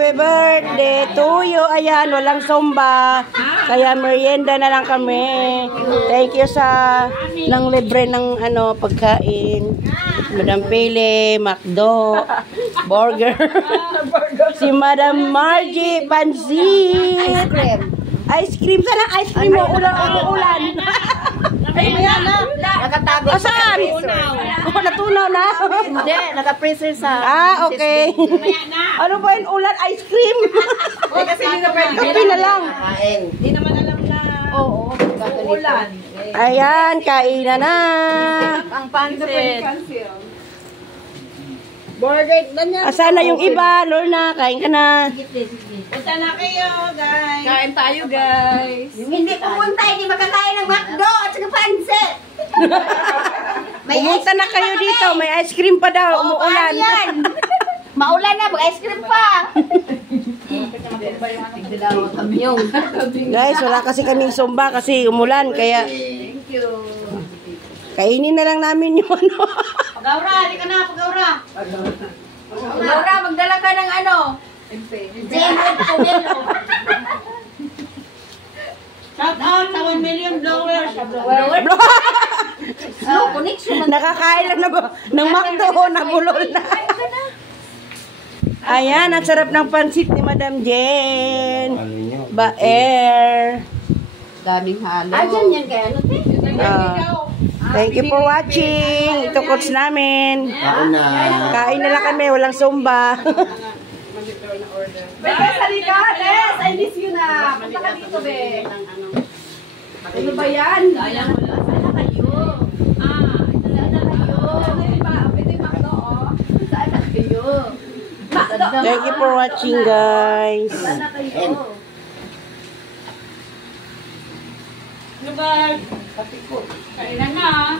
Happy birthday to you. Ayan, walang sumba. Kaya merienda na lang kami. Thank you sa nang libre ng pagkain. Madam Pele, McDo, burger. Si Madam Margie, pansit. Ice cream. Sana ice cream mo. Ulan. Ay, yan na. Nakatago. Saan? Natunaw na? Hindi, naka-freezer sa... Okay. Ano ba yung ulan? Ice cream? Kasi hindi na pwede. Kape na lang. Hindi naman alam na... Oo. Ulan. Ayan, kainan na. Ang pansit. Asan na yung iba? Lorna, kain ka na. Punta na kayo, guys. Kain tayo, guys. Yung hindi pupunta, hindi makakain ng McDo at saka pansit. Pumunta na kayo dito. May ice cream pa daw. Umuulan. Yan. Maulan na, mag-ice cream pa. Guys, wala kasi kaming sumba kasi umulan. Kaya Thank you. kainin na lang namin yung Pagawra, halika na, pagawra. Pagawra, magdala ka ng Zenwood pomelo. Shout out sa 1 million dollars. Nakakain lang na ba? Ng McDo, nabulol na. Ayan, ang sarap ng pansit ni Madam Jen. Baer. Daming halo. Ayan yan kaya, ano te? Thank you for watching. Ito coach namin. Kain na lang kami, walang sumba. Bes, halika. Bes, I miss you na. Punta ka dito, be. Ano ba yan? Sayang wala. Saan na kayo? Saan na kayo? Ito yung McDo, oh. Saan na kayo? Thank you for watching, guys. Saan na kayo? Ano ba? Kain na na.